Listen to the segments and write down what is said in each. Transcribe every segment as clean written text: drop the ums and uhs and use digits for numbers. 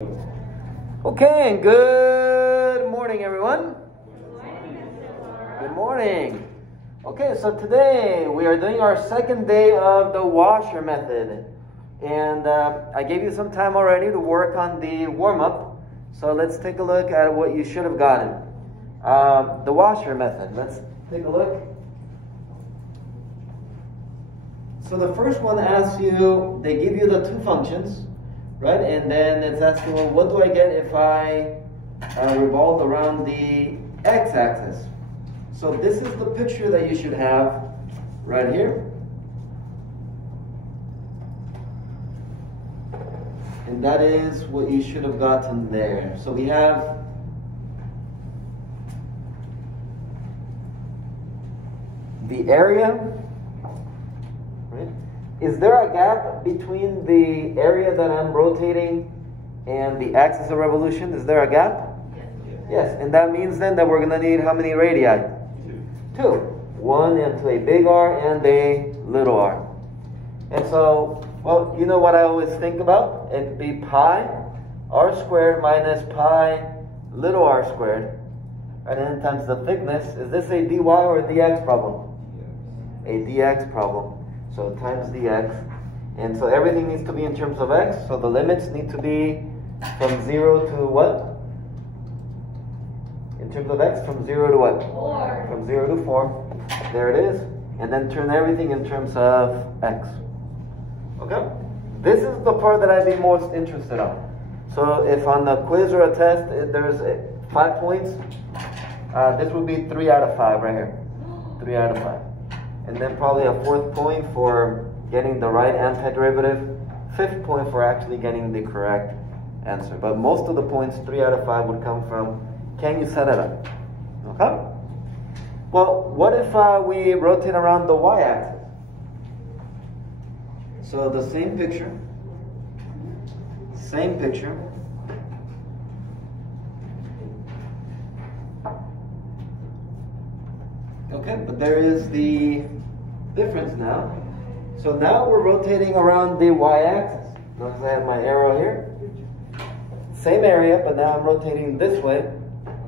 Okay, good morning, everyone. Good morning. Okay, so today we are doing our second day of the washer method. And I gave you some time already to work on the warm-up. So let's take a look at what you should have gotten. The washer method. Let's take a look. So the first one asks you, they give you the two functions, right? And then it's asking, well, what do I get if I revolve around the x-axis? So this is the picture that you should have right here. And that is what you should have gotten there. So we have the area. Right? Is there a gap between the area that I'm rotating and the axis of revolution? Is there a gap? Yes. And that means then that we're going to need how many radii? Two. One into a big R and a little r. And so, well, you know what I always think about? It'd be pi r squared minus pi little r squared. And then times the thickness. Is this a dy or a dx problem? A dx problem. So times dx. And so everything needs to be in terms of x. So the limits need to be from 0 to what? In terms of x, from 0 to what? 4. From 0 to 4. There it is. And then turn everything in terms of x. Okay? This is the part that I'd be most interested on. So if on the quiz or a test there's 5 points, this would be 3 out of 5 right here. 3 out of 5. And then probably a 4th point for getting the right antiderivative. 5th point for actually getting the correct answer. But most of the points, 3 out of 5, would come from, can you set it up? Okay? Well, what if we rotate around the y-axis? So the same picture. Same picture. Okay, but there is the difference now. So now we're rotating around the y-axis. Notice I have my arrow here. Same area, but now I'm rotating this way.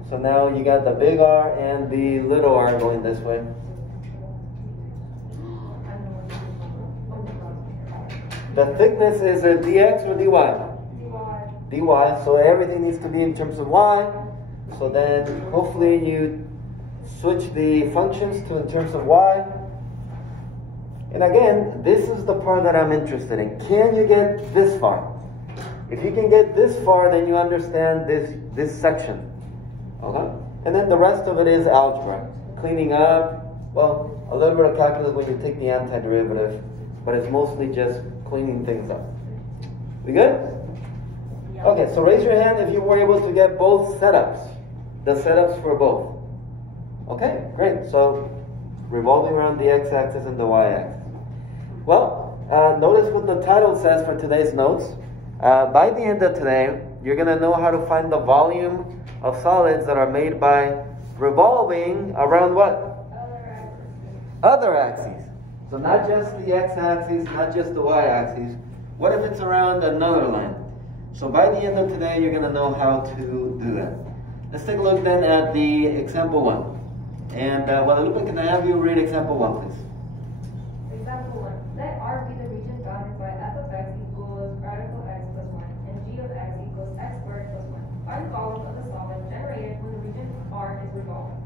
So now you got the big R and the little r going this way. The thickness is a dx or dy? Dy. So everything needs to be in terms of y. So then hopefully you switch the functions to in terms of y. And again, this is the part that I'm interested in. Can you get this far? If you can get this far, then you understand this section. Okay? And then the rest of it is algebra. Cleaning up, well, a little bit of calculus when you take the antiderivative, but it's mostly just cleaning things up. We good? Yeah. Okay, so raise your hand if you were able to get both setups. The setups for both. Okay, great. So revolving around the x-axis and the y-axis. Well, notice what the title says for today's notes. By the end of today, you're going to know how to find the volume of solids that are made by revolving around what? Other axes. So not just the x-axis, not just the y-axis. What if it's around another line? So by the end of today, you're going to know how to do that. Let's take a look then at the example 1. And Guadalupe, can I have you read example 1, please? Example 1. Let R be the region bounded by f of x equals radical x plus 1 and g of x equals x squared plus 1. Find the volume of the solid generated when the region R is revolving.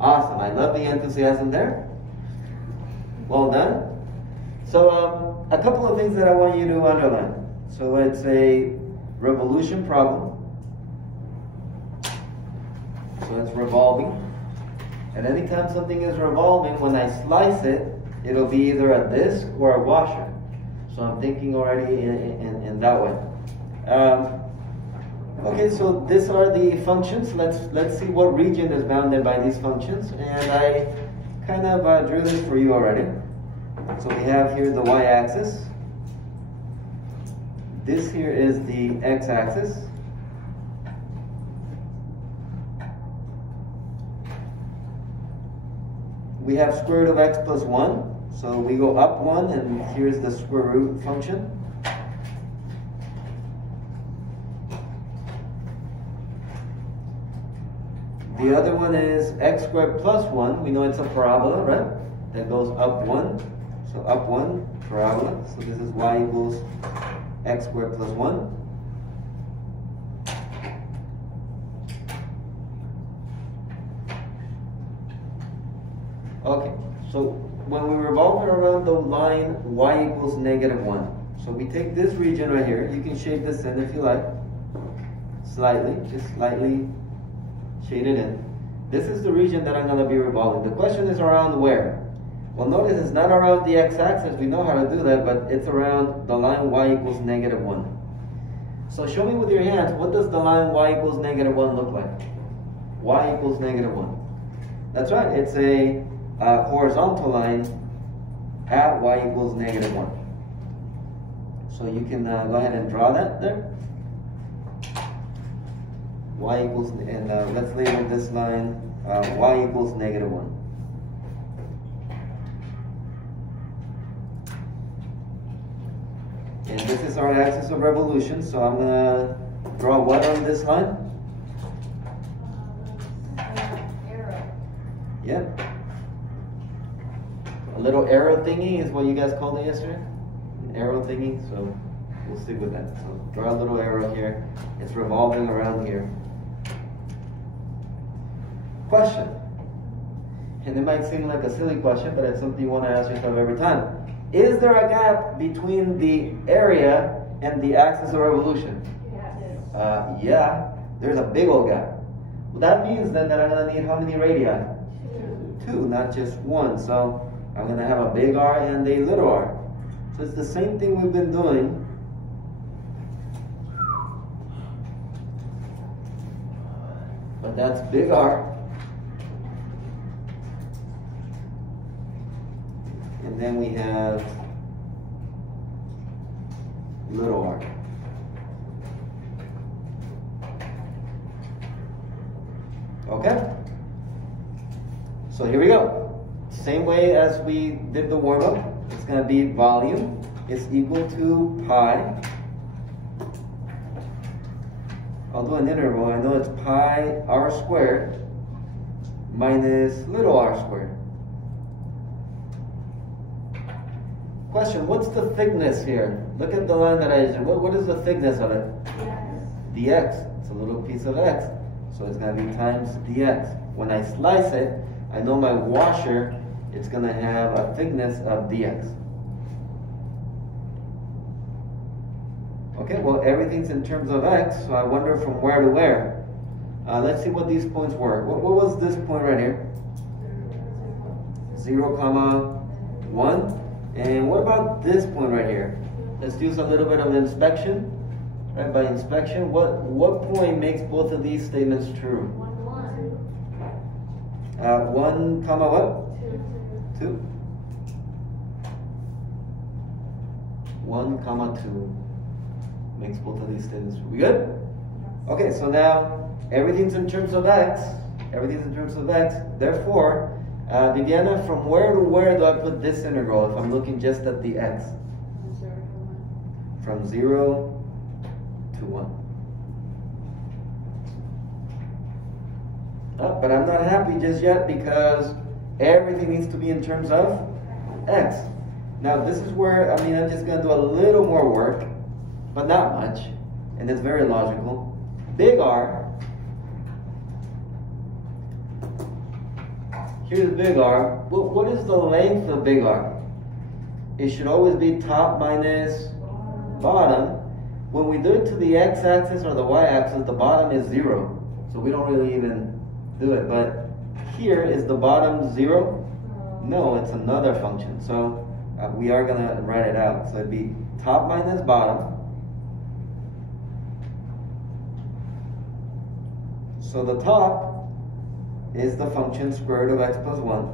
Awesome. I love the enthusiasm there. Well done. So a couple of things that I want you to underline. So it's a revolution problem. So it's revolving. And anytime something is revolving, when I slice it, it'll be either a disc or a washer. So I'm thinking already in that way. Okay, so these are the functions. Let's see what region is bounded by these functions. And I kind of drew this for you already. So we have here the y-axis. This here is the x-axis. We have square root of x plus 1. So we go up 1, and here's the square root function. The other one is x squared plus 1. We know it's a parabola, right? That goes up 1. So up 1, parabola. So this is y equals x squared plus 1. Okay, so when we revolve it around the line y equals negative 1. So we take this region right here. You can shade this in if you like. Slightly, just slightly shade it in. This is the region that I'm going to be revolving. The question is around where? Well, notice it's not around the x-axis. We know how to do that, but it's around the line y equals negative 1. So show me with your hands, what does the line y equals negative 1 look like? Y equals negative 1. That's right, it's a horizontal line at y equals negative 1. So you can go ahead and draw that there. Y equals, and let's label this line y equals negative 1. And this is our axis of revolution, so I'm going to draw what on this line? Arrow. Yep. A little arrow thingy is what you guys called it yesterday? An arrow thingy, so we'll stick with that. So draw a little arrow here. It's revolving around here. Question. And it might seem like a silly question, but it's something you want to ask yourself every time. Is there a gap between the area and the axis of revolution? Yes. Yeah, there's a big old gap. Well, that means then that I'm going to need how many radii? 2, not just 1. So I'm going to have a big R and a little r. So it's the same thing we've been doing. But that's big R. And then we have little r. Okay? So here we go. Same way as we did the warm-up. It's going to be volume is equal to pi. I'll do an interval. I know it's pi r squared minus little r squared. Question, what's the thickness here? Look at the line that I just, what is the thickness of it? Dx. It's a little piece of x. So it's going to be times dx. When I slice it, I know my washer, it's going to have a thickness of dx. Okay, well, everything's in terms of x, so I wonder from where to where. Let's see what these points were. What was this point right here? 0, 1. And what about this point right here? Let's use a little bit of inspection. Right, by inspection, what point makes both of these statements true? 1, what? 2. 1, 2 makes both of these statements true. We good? Okay, so now everything's in terms of x. Everything's in terms of x. Therefore, Viviana, from where to where do I put this integral if I'm looking just at the x? From 0 to 1. But I'm not happy just yet because everything needs to be in terms of x. Now this is where, I'm just going to do a little more work, but not much, and it's very logical. Big R, here's big R. What is the length of big R? It should always be top minus bottom. When we do it to the x-axis or the y-axis, the bottom is 0. So we don't really even do it. But here, is the bottom 0? No, it's another function. So we are going to write it out. So it'd be top minus bottom. So the top is the function square root of x plus 1.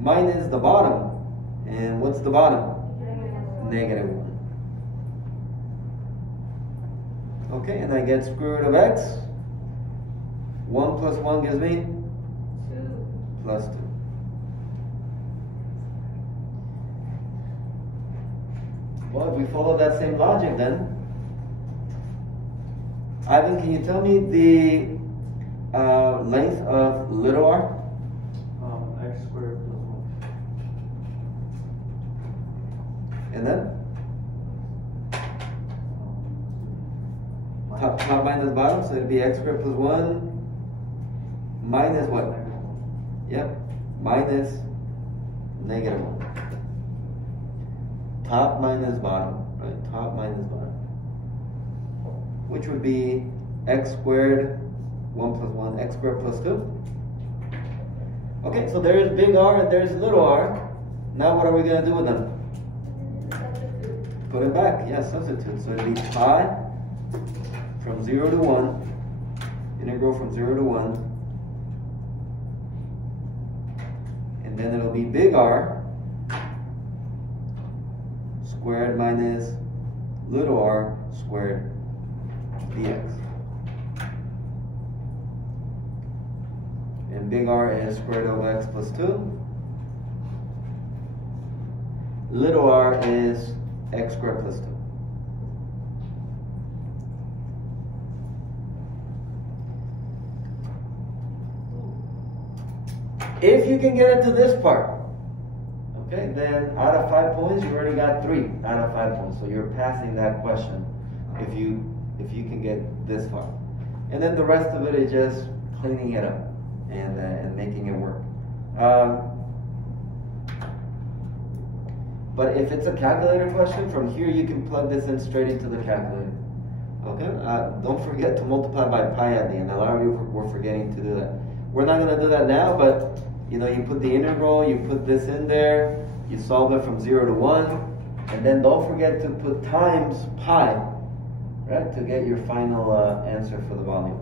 Minus the bottom. And what's the bottom? Negative 1. Okay, and I get square root of x. 1 plus 1 gives me? 2. Plus 2. Well, if we follow that same logic then, Ivan, can you tell me the length of little r? X squared plus 1. And then? Top minus bottom, so it'd be x squared plus 1 minus what? Yep, minus negative 1. Top minus bottom, right? Top minus bottom. Which would be x squared 1 plus 1, x squared plus 2. Okay, so there's big R and there's little r. Now what are we going to do with them? Put it back, yeah, substitute. So it'd be pi from 0 to 1, integral from 0 to 1, and then it'll be big R squared minus little r squared dx. And big R is square root of x plus 2. Little r is x squared plus 2. If you can get it to this part, okay, then out of 5 points, you already got 3 out of 5 points. So you're passing that question if you can get this far. And then the rest of it is just cleaning it up and making it work. But if it's a calculator question, from here you can plug this in straight into the calculator. Okay? Don't forget to multiply by pi at the end. A lot of you were forgetting to do that. We're not going to do that now, but you put the integral, you put this in there, you solve it from 0 to 1, and then don't forget to put times pi, right, to get your final answer for the volume.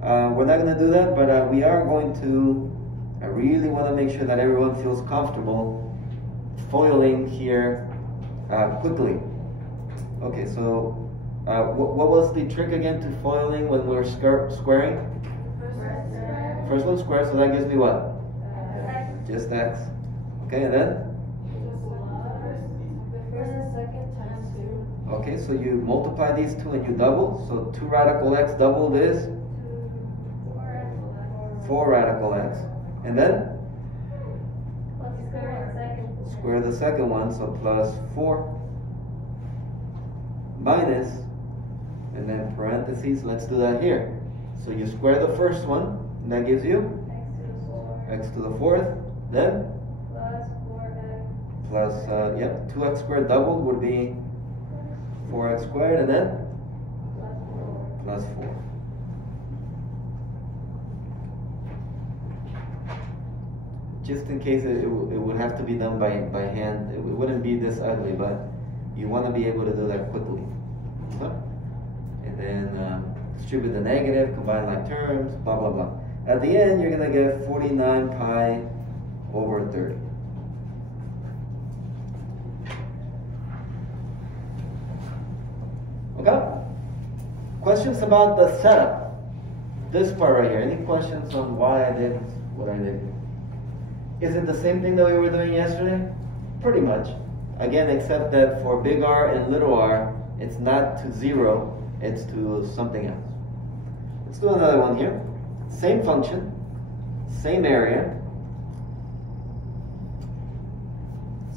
We're not going to do that, but we are going to, I really want to make sure that everyone feels comfortable foiling here quickly. Okay, so what was the trick again to foiling when we're squaring? First one square, so that gives me what? Just x. Okay, and then? The first and second times 2. Okay, so you multiply these two and you double. So 2 radical x doubled is? 4 radical x. And then? Square the second one, so plus 4 minus, and then parentheses, let's do that here. So you square the first one, and that gives you? X to the 4th, then? Plus 4x. Plus, 2x squared doubled would be 4x squared, and then? Plus 4. Just in case it would have to be done by hand. It wouldn't be this ugly, but you want to be able to do that quickly. Okay? And then distribute the negative, combine like terms, blah, blah, blah. At the end, you're going to get 49 pi over 30. Okay? Questions about the setup? This part right here. Any questions on why I did what I did? Is it the same thing that we were doing yesterday? Pretty much. Again, except that for big R and little r, it's not to 0, it's to something else. Let's do another one here. Same function, same area.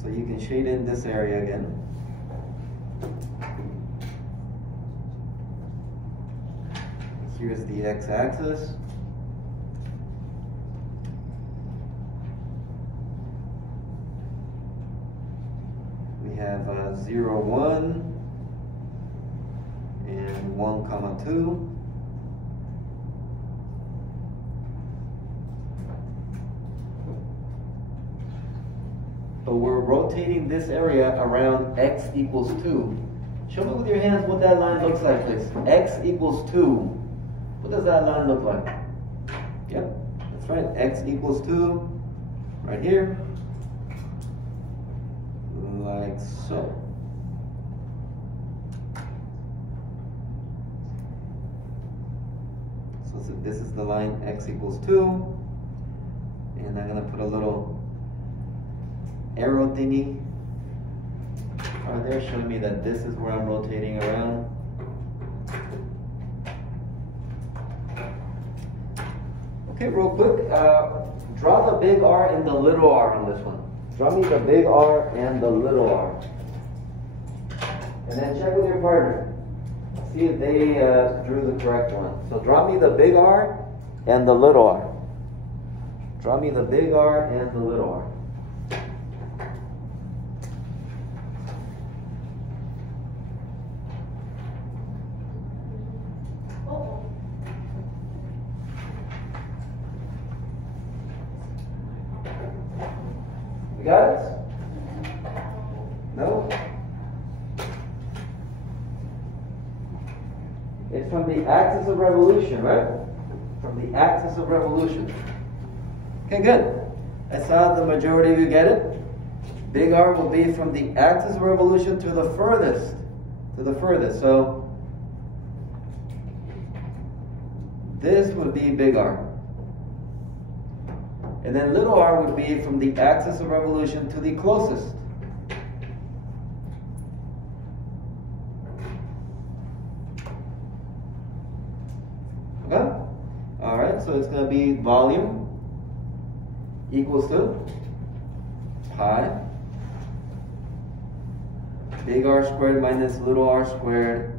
So you can shade in this area again. Here's the x-axis. We have 0, 1, and 1, 2. But we're rotating this area around x equals 2. Show me with your hands what that line looks like, please. X equals 2. What does that line look like? Yep, that's right. X equals 2. Right here. Like so. So this is the line x equals 2. And I'm going to put a little arrow thingy right there showing me that this is where I'm rotating around. Okay, real quick, draw the big R and the little r on this one. Draw me the big R and the little r. And then check with your partner. See if they drew the correct one. So draw me the big R and the little r. Draw me the big R and the little r. You got it? No? It's from the axis of revolution, right? From the axis of revolution. Okay, good. I saw the majority of you get it. Big R will be from the axis of revolution to the furthest. To the furthest. So this would be big R. And then little r would be from the axis of revolution to the closest. Okay? Alright, so it's going to be volume equals to pi big R squared minus little r squared.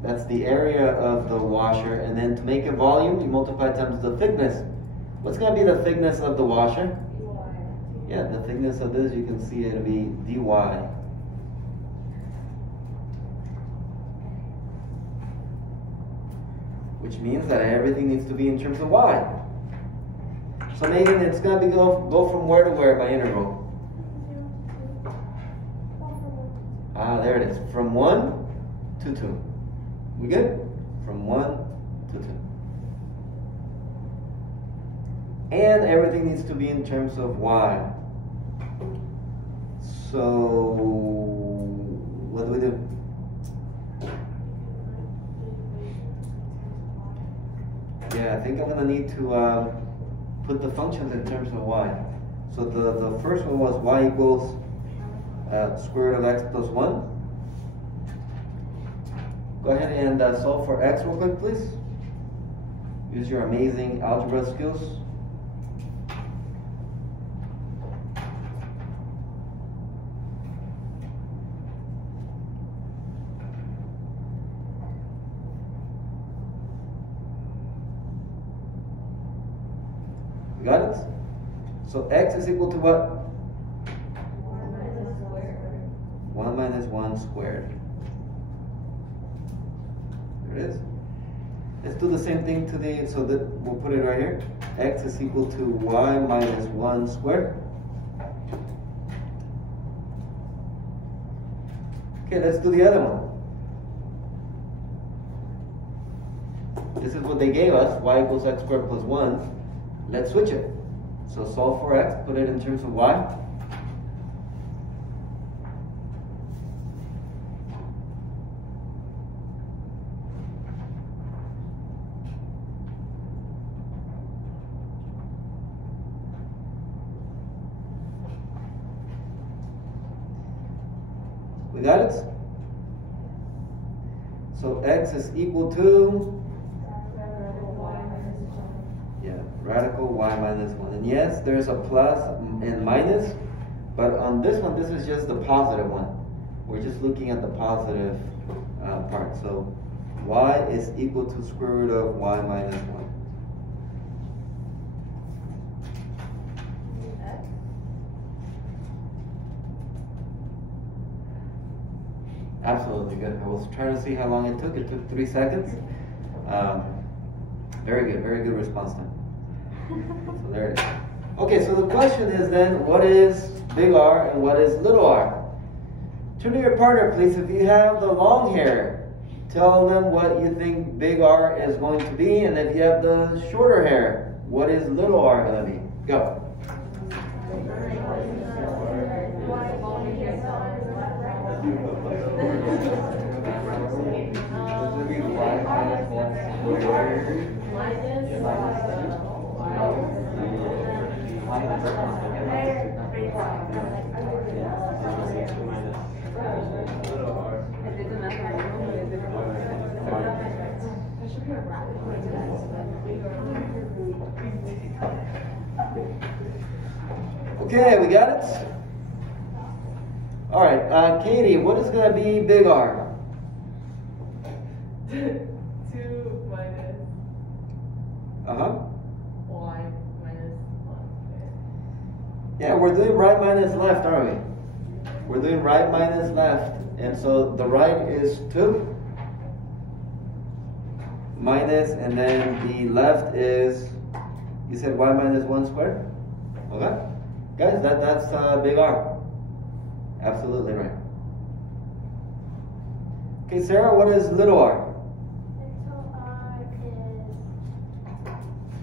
That's the area of the washer, and then to make a volume, you multiply times the thickness. What's going to be the thickness of the washer? Yeah, the thickness of this, you can see it'll be dy. Which means that everything needs to be in terms of y. So Megan, it's going to be go from where to where by integral? Ah, there it is. From 1 to 2. We good? From 1 to 2. And everything needs to be in terms of y. So, what do we do? Yeah, I think I'm going to need to put the functions in terms of y. So the first one was y equals square root of x plus 1. Go ahead and solve for x real quick, please. Use your amazing algebra skills. You got it? So x is equal to what? 1 minus 1 squared. There it is. Let's do the same thing to the, so that we'll put it right here. X is equal to y minus 1 squared. Okay, let's do the other one. This is what they gave us, y equals x squared plus 1. Let's switch it. So solve for x, put it in terms of y. We got it? So x is equal to radical y minus 1. And yes, there's a plus and minus, but on this one, this is just the positive one. We're just looking at the positive part. So y is equal to square root of y minus 1. Absolutely good. I was trying to see how long it took. It took 3 seconds. Very good response time. So there it is. Okay, so the question is then, what is big R and what is little r? Turn to your partner, please. If you have the long hair, tell them what you think big R is going to be, and if you have the shorter hair, what is little r going to be? Go. Okay, we got it? All right, Katie, what is going to be big R? 2 minus Uh-huh. y minus 1. Yeah, we're doing right minus left, aren't we? We're doing right minus left. And so the right is 2 minus, and then the left is, you said y minus 1 squared? Okay. Guys, that's big R. Absolutely right. Okay, Sarah, what is little r? Little r is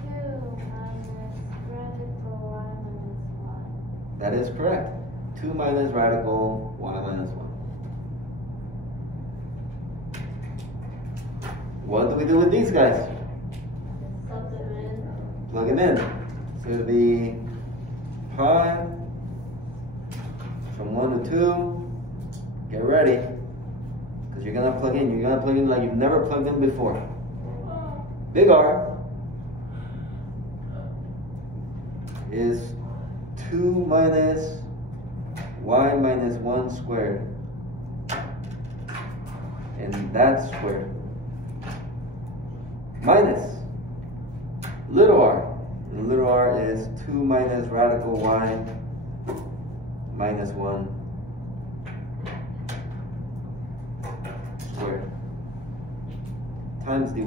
2 minus radical y minus 1. That is correct. 2 minus radical y minus 1. What do we do with these guys? Plug them in. Plug them in. So it'll be pi from 1 to 2. Get ready. Because you're going to plug in. You're going to plug in like you've never plugged in before. Big R is 2 minus y minus 1 squared. And that's squared. Minus little r. And little r is 2 minus radical y minus 1 squared times dy.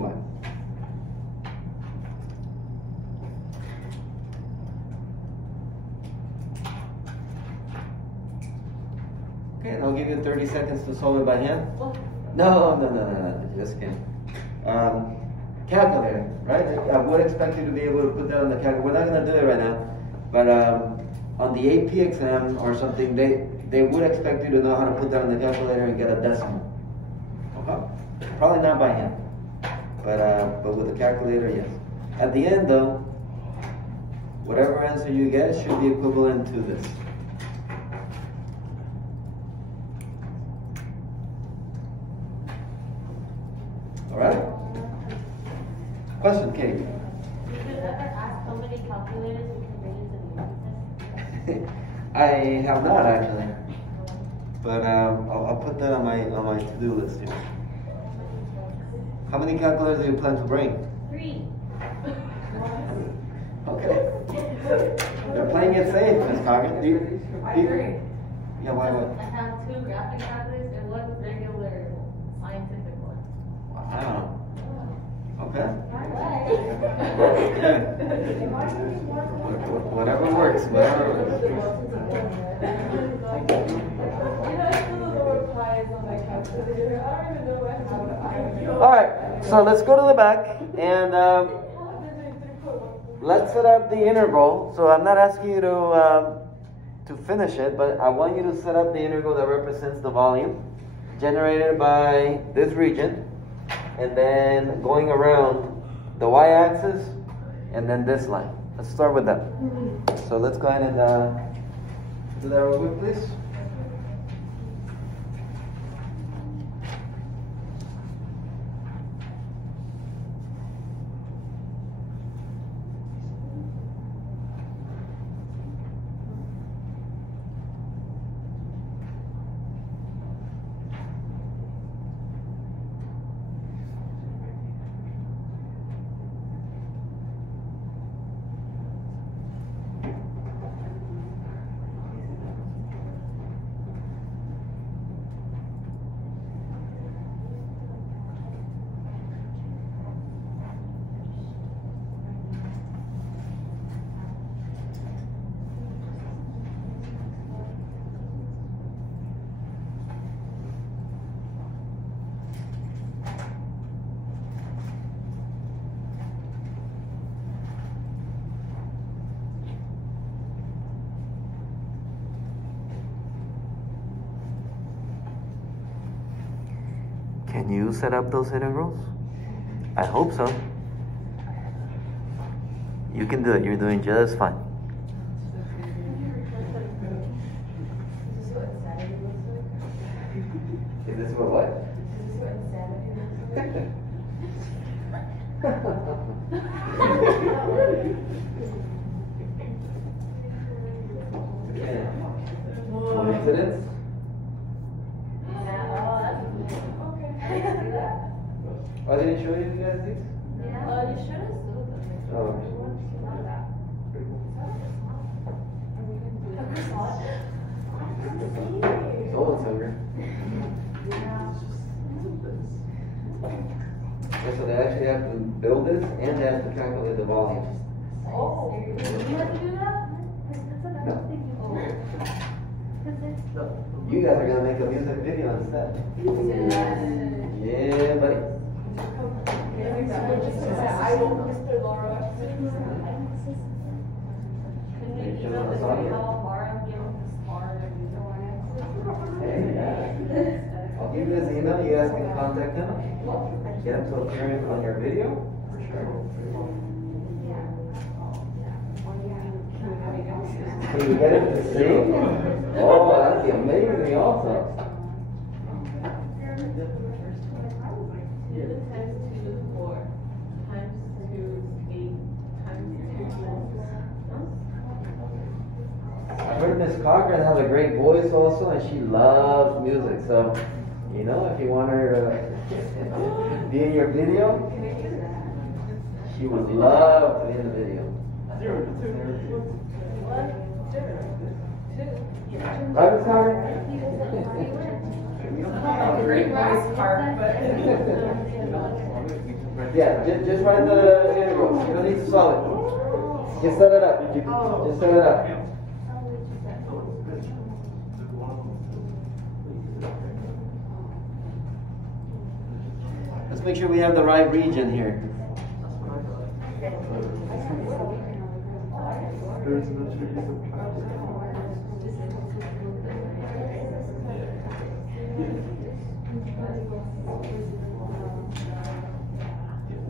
Okay, and I'll give you 30 seconds to solve it by hand. No, just kidding. Calculator, right? I would expect you to be able to put that on the calculator. We're not going to do it right now, but on the AP exam or something, they would expect you to know how to put that on the calculator and get a decimal. Okay? Probably not by hand, but with the calculator, yes. At the end, though, whatever answer you get should be equivalent to this. All right? Question, Kate? Did you ever ask how many calculators we can bring into the office? I have not actually, but I'll put that on my to-do list here. How many calculators do you plan to bring? 3. Okay. They're playing it safe, Ms. Coggin. I agree. Yeah, why? I have 2 graphic calculators and 1 regular scientific one. Wow. Okay. Whatever works. Whatever works. All right. So let's go to the back and let's set up the integral. So I'm not asking you to finish it, but I want you to set up the integral that represents the volume generated by this region, and then going around the y-axis, and then this line. Let's start with that. So let's go ahead and do that real quick, please. Can you set up those integrals? I hope so. You can do it. You're doing just fine. Is this what? coincidence? Yeah, oh, that's good. See that? I didn't show you guys these? Yeah. Oh, you should have still done it. Oh. Not that. Someone's hungry. Yeah, so they actually have to build this and they have to calculate the volume. Oh, you had to do that? You guys are gonna make a music video instead. Yeah, buddy. I will, Mr. Laura. Can you email this video, Mara, give him this card and you know Hey, I'll give you his email. You guys can contact him. Get him to appear on your video. For sure. Can you get him to sing? Oh, that'd be amazing also. 2 times 2 is 4. Times 2 is 8. Times 2 is I heard Miss Cochran has a great voice also, and she loves music. So, you know, if you want her to be in your video, she would love to be in the video. Right, Miss Cochran? Great voice part, but. Yeah, just write the integral. You don't need to solve it. Just set it up. Just set it up. Let's make sure we have the right region here.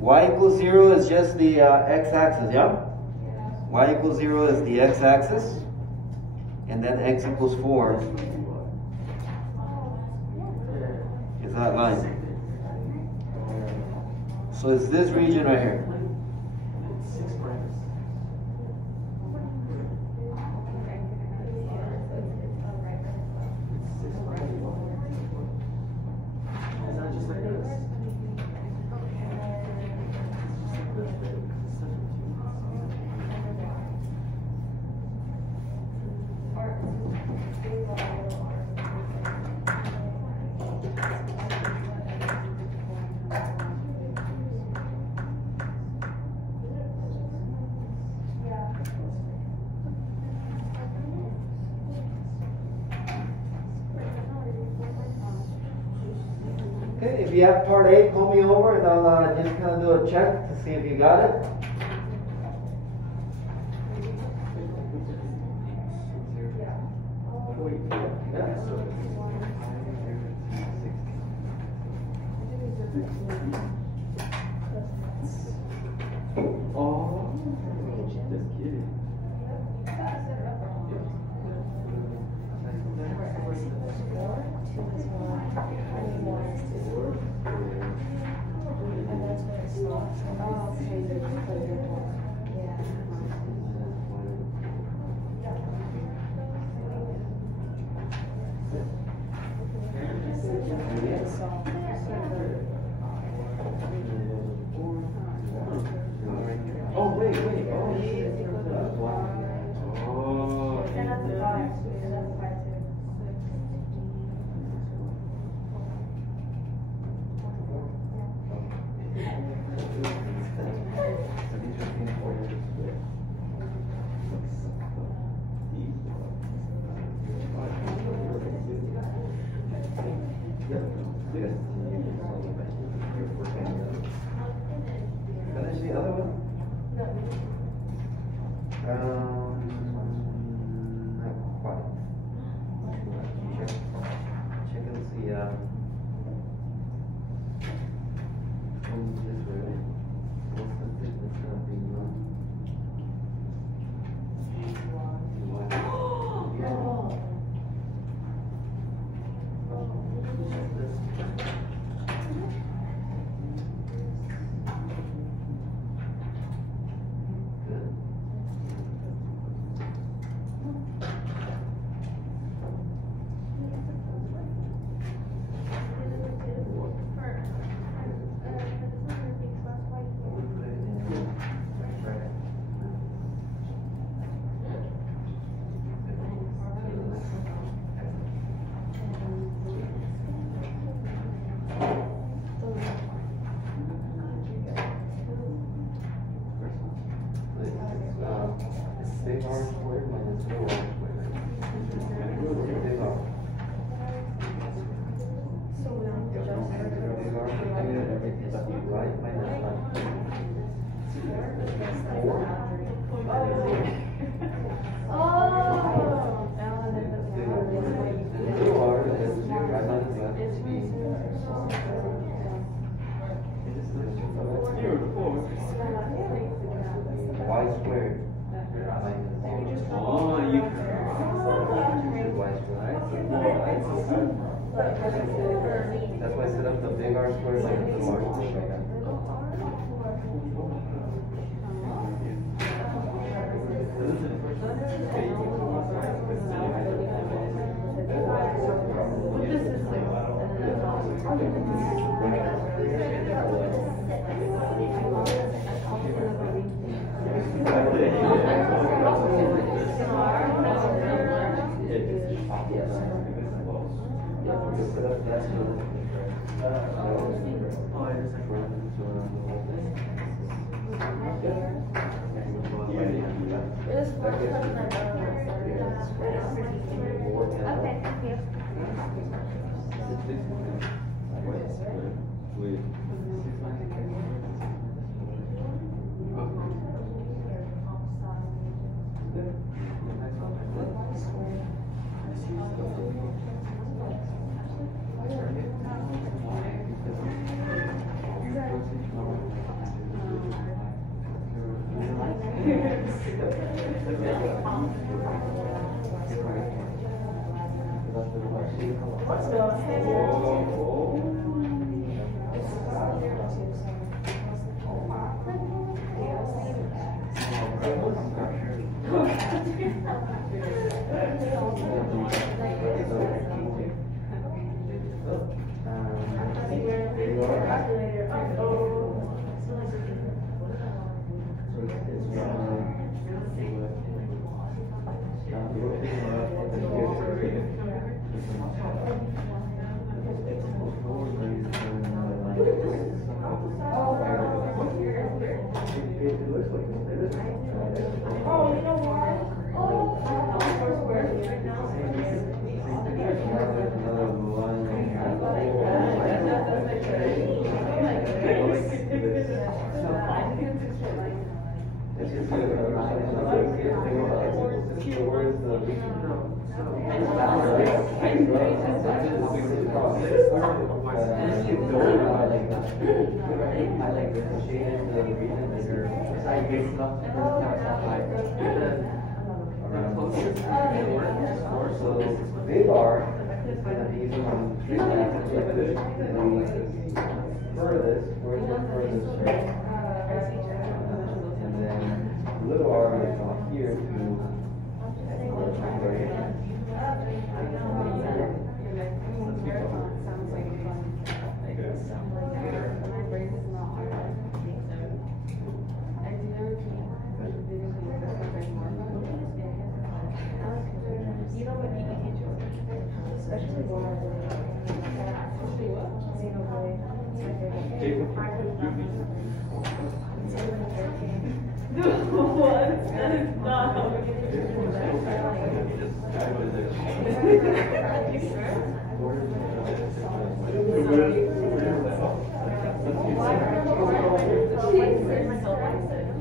Y equals 0 is just the x-axis, yeah? Y equals 0 is the x-axis. And then x equals 4 is that line. So it's this region right here. Okay, if you have part A, call me over and I'll just kind of do a check to see if you got it. Oh, just kidding. Oh, wait. Oh, shit. Oh, Finish the other one? That's why I set up the big R squared like the little R squared like that. Okay, thank you. So big R is going to be from 3 furthest, where's the furthest right? And then little r is from here to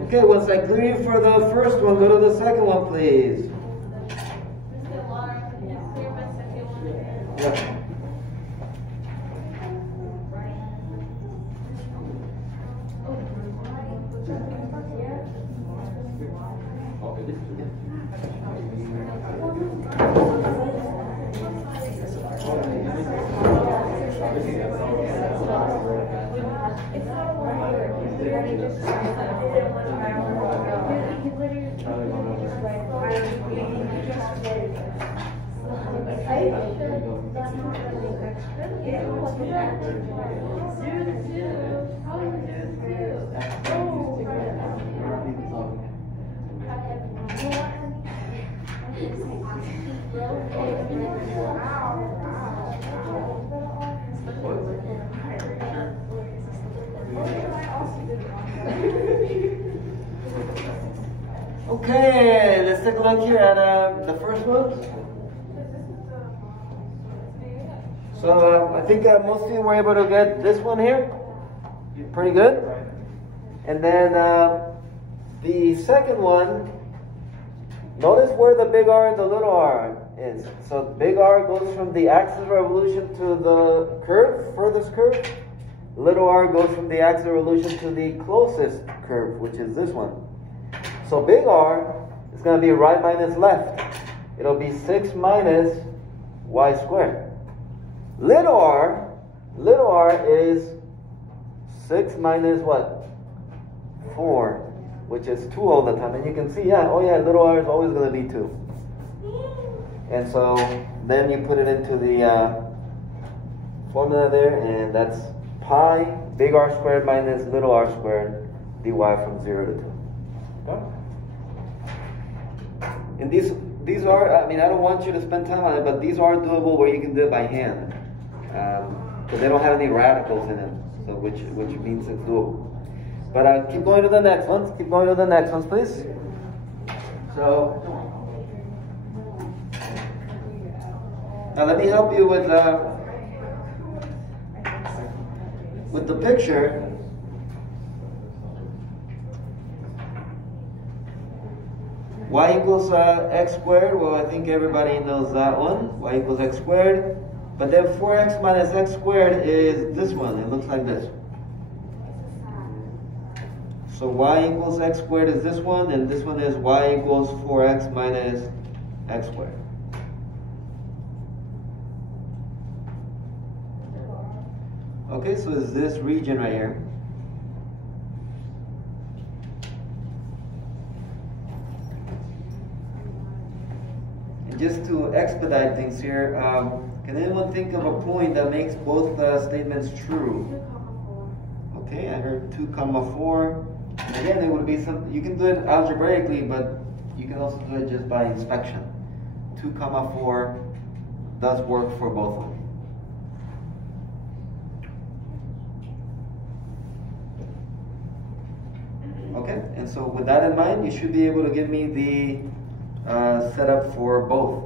Okay, once I clear you for the first one, go to the second one, please. Yeah. Okay, let's take a look here at the first one. So I think most of you were able to get this one here. Pretty good. And then the second one, notice where the big R and the little r is. So big R goes from the axis of revolution to the curve, furthest curve. Little r goes from the axis of revolution to the closest curve, which is this one. So big R is going to be right minus left. It'll be 6 minus y squared. Little r is 6 minus what? 4, which is 2 all the time. And you can see, little r is always going to be 2. And so then you put it into the formula there, and that's pi big R squared minus little r squared dy from 0 to 2. Okay? And these are, I don't want you to spend time on it, but these are doable where you can do it by hand. Because they don't have any radicals in them, so which means it's doable. But keep going to the next ones. Keep going to the next ones, please. So now let me help you with the picture. Y equals x squared. Well, I think everybody knows that one. Y equals x squared. But then 4x minus x squared is this one. It looks like this. So y equals x squared is this one, and this one is y equals 4x minus x squared. Okay, so it's this region right here. And just to expedite things here, can anyone think of a point that makes both statements true? Okay, I heard 2, 4. And again, it would be some. You can do it algebraically, but you can also do it just by inspection. 2, 4 does work for both of them. Okay, and so with that in mind, you should be able to give me the setup for both.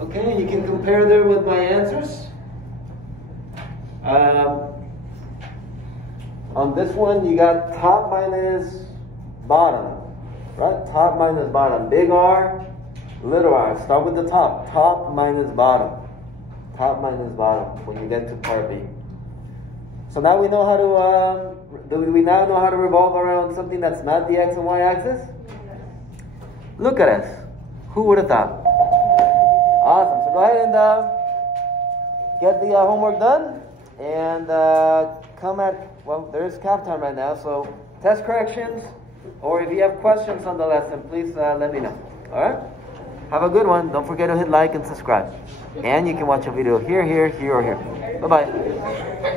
Okay, you can compare there with my answers. On this one, you got top minus bottom, right? Top minus bottom. Big R Little r. Start with the top. Top minus bottom. Top minus bottom when you get to part B. So now we know how to, do we now know how to revolve around something that's not the x and y axis? Look at us. Who would have thought? Awesome. So go ahead and get the homework done. And come at, well, there's calf time right now. So test corrections, or if you have questions on the lesson, please let me know. All right? Have a good one. Don't forget to hit like and subscribe. And you can watch a video here, or here. Bye-bye.